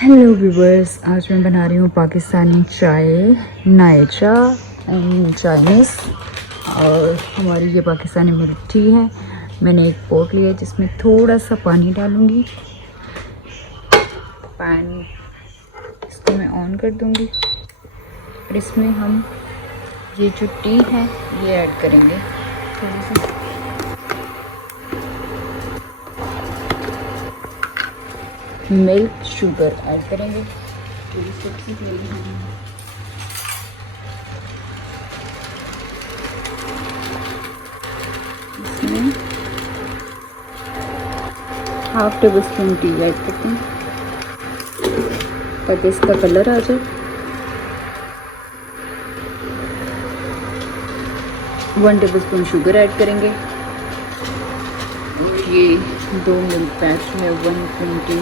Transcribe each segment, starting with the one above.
Hello viewers, आज मैं बना रही हूँ पाकिस्तानी चाय, नायचा एंड चाइनीज़। और हमारी ये पाकिस्तानी मिल्क टी है। मैंने एक पॉट लिया जिसमें थोड़ा सा पानी डालूँगी। पानी इसको मैं ऑन कर दूँगी और इसमें हम ये जो टी है ये ऐड करेंगे। थोड़ी सी मिल्क शुगर ऐड करेंगे। थोड़ी सी इसमें half table spoon T add करते हैं ताकि इसका कलर आ जाए। 1 टेबल स्पून शुगर ऐड करेंगे। और ये 2 मिल्क पैक्स में 150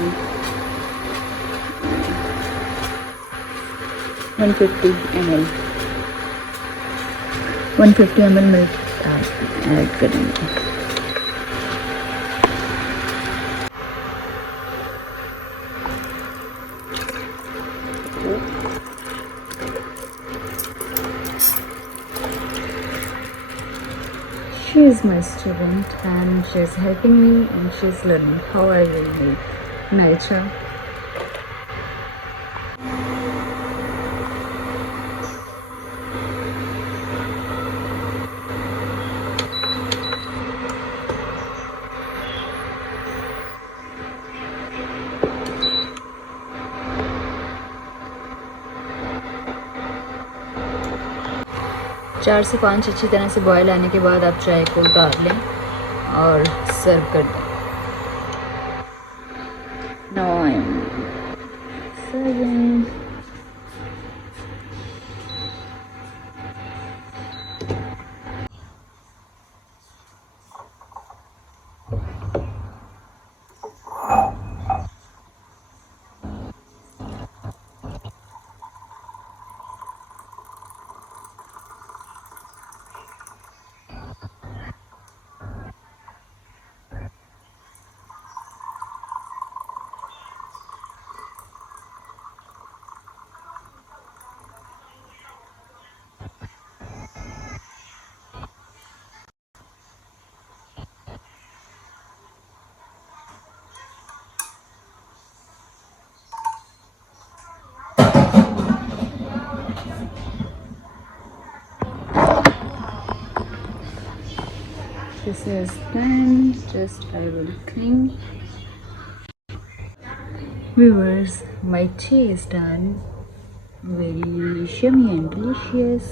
ml मिल्क ऐड करेंगे। She is my student and she is helping me and she is learning how I will make nature. 4 से 5 अच्छी तरह से बॉयल आने के बाद आप चाय को उतार लें और सर्व कर दें। Now I am serving. This is done. Just I will clean. Viewers, my tea is done. Very yummy and delicious.